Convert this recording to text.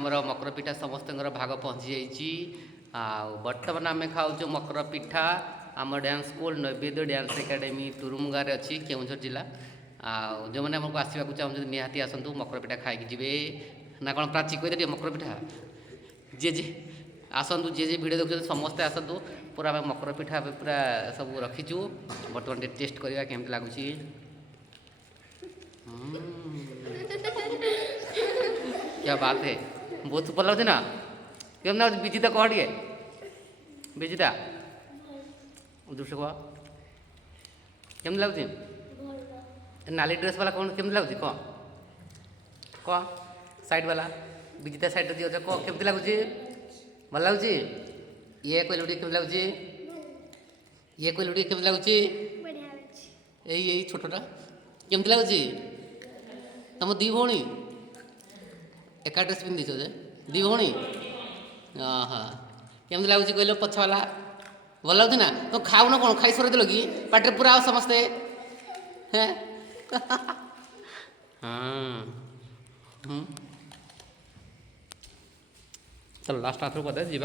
ଆମର ମକର ପିଠା ସମସ୍ତଙ୍କର ଭାଗ ପହଞ୍ଚି ଯାଇଛି। ଆଉ ବର୍ତ୍ତମାନ ଆମେ ଖାଉଛୁ ମକର ପିଠା। ଆମ ଡ୍ୟାନ୍ସ ସ୍କୁଲ ନୈବେଦ୍ୟ ଡ୍ୟାନ୍ସ ଏକାଡେମୀ ତୁରୁମୁଗାରେ ଅଛି, କେଉଁଝର ଜିଲ୍ଲା। ଆଉ ଯେଉଁମାନେ ଆମକୁ ଆସିବାକୁ ଚାହୁଁଛନ୍ତି ନିହାତି ଆସନ୍ତୁ, ମକର ପିଠା ଖାଇକି ଯିବେ। ନା କ'ଣ ପ୍ରାଚୀ କହିଦେଲି ମକର ପିଠା ଯିଏ ଆସନ୍ତୁ, ଯିଏ ଭିଡ଼ିଓ ଦେଖୁଛନ୍ତି ସମସ୍ତେ ଆସନ୍ତୁ। ପୁରା ଆମେ ମକର ପିଠା ପୁରା ସବୁ ରଖିଛୁ। ବର୍ତ୍ତମାନ ଟିକେ ଟେଷ୍ଟ କରିବା କେମିତି ଲାଗୁଛି। क्या बात है, बहुत सुपर लगे ना। केम ना विजिता कह टे विजिता दृश्य कह केम लगुच नाली ड्रेस वाला कौन केम लगुच कह साइड वाला विजिता साइड दियो कह केमती लगुच भल लगुच ये कहलु टे केम लगुच ये कहलु टे केम लगुच यही छोटा केमती लगुच तुम दी भौणी एका ड्रेस पिंधि जे दी भौणी हाँ केमती लगुच कहल पछवाला भल लगुच ना तो खाऊ न कौन खाई सर देल कि पाटे पूरा आओ समस्ते हैं हाँ चलो लास्ट आथर कर जी।